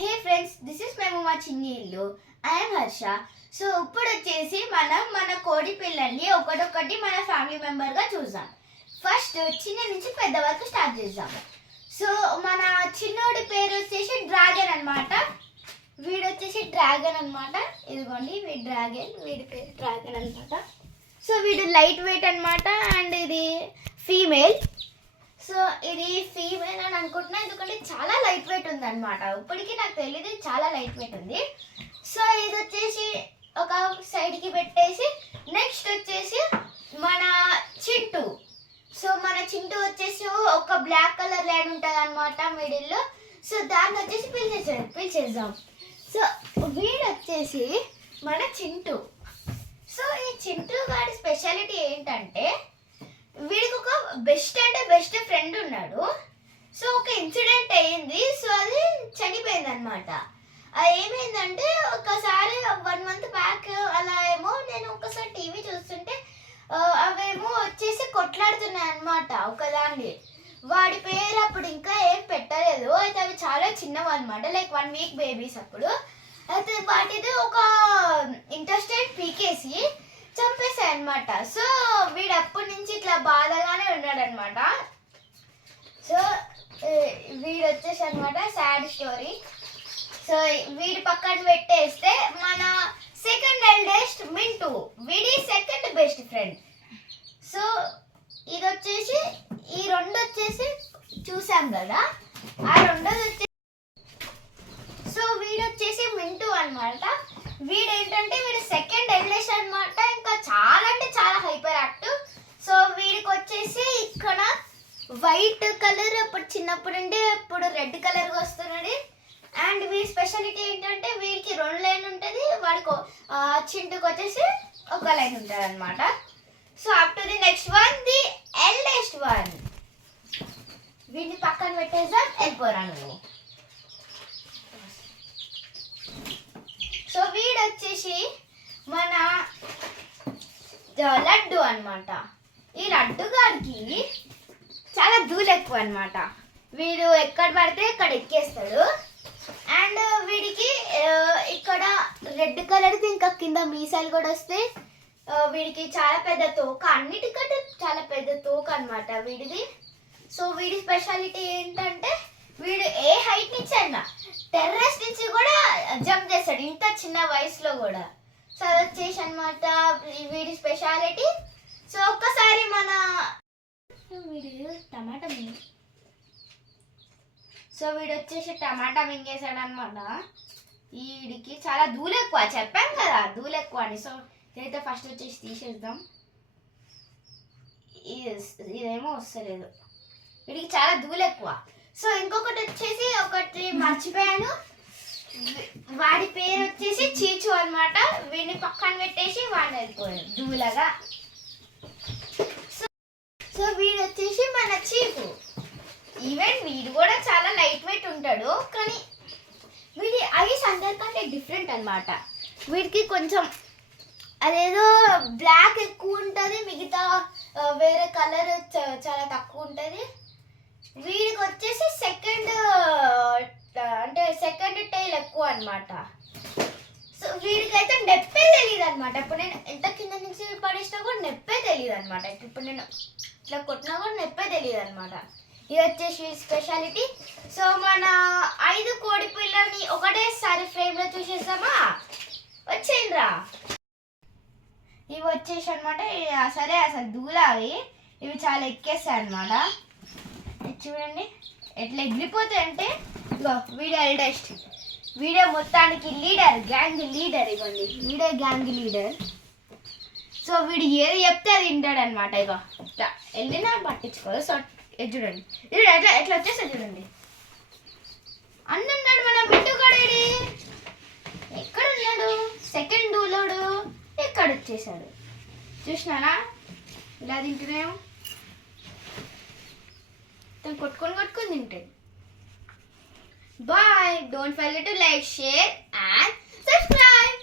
Hey friends, this is మేము మా చిన్ని ఇల్లు. ఐఎమ్ హర్ష. సో ఇప్పుడు వచ్చేసి మనం మన కోడి పిల్లల్ని ఒకటొకటి మన ఫ్యామిలీ మెంబర్గా చూద్దాం. ఫస్ట్ చిన్న నుంచి పెద్ద వరకు స్టార్ట్ చేద్దాం. సో మన చిన్నోడి పేరు వచ్చేసి డ్రాగన్ అనమాట. వీడు వచ్చేసి డ్రాగన్ అనమాట. ఇదిగోండి వీడి పేరు డ్రాగన్ అనమాట. సో వీడు లైట్ వెయిట్ అనమాట. అండ్ ఇది ఫీమేల్. సో ఇది ఫీమేల్ అని అనుకుంటున్నా, ఎందుకంటే చాలా లైట్ వెయిట్ ఉంది అనమాట. ఇప్పటికీ నాకు తెలియదు, చాలా లైట్ వెయిట్ ఉంది. సో ఇది వచ్చేసి ఒక సైడ్కి పెట్టేసి నెక్స్ట్ వచ్చేసి మన చింటూ. సో మన చింటూ వచ్చేసి ఒక బ్లాక్ కలర్ లైన్ ఉంటుంది అనమాట మిడిల్లో. సో దాన్ని వచ్చేసి పిలిచేద్దాం. సో వీడు వచ్చేసి మన చింటూ. సో ఈ చింటూ గారి స్పెషాలిటీ ఏంటంటే వీడికి ఒక బెస్ట్ ఫ్రెండ్ ఉన్నాడు. సో ఒక ఇన్సిడెంట్ అయ్యింది. సో అది చనిపోయింది అనమాట. అది ఏమైందంటే ఒకసారి 1 month బ్యాక్ అలా ఏమో నేను ఒకసారి టీవీ చూస్తుంటే అవేమో వచ్చేసి కొట్లాడుతున్నాయి అనమాట ఒకదాన్ని. వాడి పేరు అప్పుడు ఇంకా ఏం పెట్టలేదు. అయితే అవి చాలా చిన్నవి అనమాట, లైక్ 1 week బేబీస్ అప్పుడు. అయితే వాటిది ఒక ఇంటెస్టైన్ పీకేసి చంపేశాయి అనమాట. సో వీడు అప్పటి నుంచి ఇట్లా బాధగానే ఉన్నాడనమాట. సో వీడు వచ్చేసి అనమాట సాడ్ స్టోరీ. సో వీడి పక్కన పెట్టేస్తే మన సెకండ్ ఎల్డెస్ట్ మింటూ, వీడి సెకండ్ బెస్ట్ ఫ్రెండ్. సో ఇది వచ్చేసి ఈ రెండు వచ్చేసి చూసాం కదా, ఆ రెండోది వచ్చేసి సో వీడు వచ్చేసి మింటూ అనమాట. వీడు ఏంటంటే వీడు సెకండ్ ఎల్డెస్ట్ అనమాట. ఇంకా చాలా అంటే చాలా హైపర్ యాక్టివ్. సో వీడికి వచ్చేసి ఇక్కడ వైట్ కలర్ అప్పుడు చిన్నప్పుడు ఉంటే ఇప్పుడు రెడ్ కలర్గా వస్తున్నాడు. అండ్ వీడి స్పెషాలిటీ ఏంటంటే వీడికి 2 లైన్ ఉంటుంది, వాడికి చింటుకు వచ్చేసి ఒక లైన్ ఉంటుంది అనమాట. So up to the next one, the eldest one. వీడిని పక్కన పెట్టేసా, వెళ్ళిపోరా నువ్వు. సో వీడు వచ్చేసి మన లడ్డు అనమాట. ఈ లడ్డు గారికి చాలా ధూళి ఎక్కువ అనమాట. వీడు ఎక్కడ పడితే అక్కడ ఎక్కేస్తాడు. అండ్ వీడికి ఇక్కడ రెడ్ కలర్కి ఇంకా కింద మీసాలు కూడా వస్తాయి. వీడికి చాలా పెద్ద తోక, అన్నిటికంటే చాలా పెద్ద తోక అనమాట వీడిది. సో వీడి స్పెషాలిటీ ఏంటంటే వీడు ఏ హైట్ నుంచి అయినా టెర్రస్ నుంచి కూడా జంప్ చేస్తాడు, ఇంత చిన్న వయసులో కూడా. సో అది వచ్చేసి అనమాట వీడి స్పెషాలిటీ. సో ఒక్కసారి మన వీడు టమాటా వీడు వచ్చేసి టమాటా మింగేశాడు అనమాట. వీడికి చాలా ధూళి ఎక్కువ, చెప్పాను కదా ధూళి ఎక్కువ అని. సో ఇదైతే ఫస్ట్ వచ్చేసి తీసేద్దాం. ఇదేమో వస్తలేదు, వీడికి చాలా ధూళి ఎక్కువ. సో ఇంకొకటి వచ్చేసి ఒకటి మర్చిపోయాను, వాడి పేరు వచ్చేసి చీచు అనమాట. వీడిని పక్కన పెట్టేసి వాడిని వెళ్ళిపోయాడు ధూళగా. సో వీడు వచ్చేసి మన చీపు. ఈవెన్ వీడు కూడా చాలా లైట్ వెయిట్ ఉంటాడు, కానీ వీడి ఐస్ అందరికంటే డిఫరెంట్ అనమాట. వీడికి కొంచెం అదేదో బ్లాక్ ఎక్కువ ఉంటుంది, మిగతా వేరే కలర్ చాలా తక్కువ ఉంటుంది. వీడికి వచ్చేసి సెకండ్ టైల్ ఎక్కువ అనమాట. సో వీడికైతే నెప్పే తెలియదు అనమాట. ఇప్పుడు నేను ఎంత కింద నుంచి పడేసినా కూడా నెప్పే తెలియదు అనమాట. ఇప్పుడు నేను ఇట్లా కొట్టినా కూడా నెప్పే తెలియదు అనమాట. ఇది వచ్చేసి స్పెషాలిటీ. సో మన 5 కోడి పిల్లల్ని ఒకటేసారి ఫ్రేమ్లో చూసేసామా, వచ్చేయండిరా. ఇవి వచ్చేసి అనమాట. సరే అసలు దూలావి ఇవి చాలా ఎక్కేస్తాయి అనమాట. చూడండి ఎట్లా ఎగిరిపోతాయి అంటే. ఇగో వీడియో ఎల్డెస్ట్, వీడియో మొత్తానికి లీడర్, గ్యాంగ్ లీడర్. ఇవ్వండి వీడియో గ్యాంగ్ లీడర్. సో వీడు ఏది చెప్తే అది వింటాడు అనమాట. ఇక వెళ్ళినా పట్టించుకోదు. సో ఇది చూడండి, ఇది ఎట్లా వచ్చేస్తా చూడండి. అన్నున్నాడు మన మిట్టుగాడేడి, ఎక్కడున్నాడు? సెకండ్ డూలోడు ఎక్కడ వచ్చేసాడు చూసినానా? ఇలా తింటున్నాము, కొట్టుకొని తింటాడు. Bye. Don't forget to like, share and subscribe.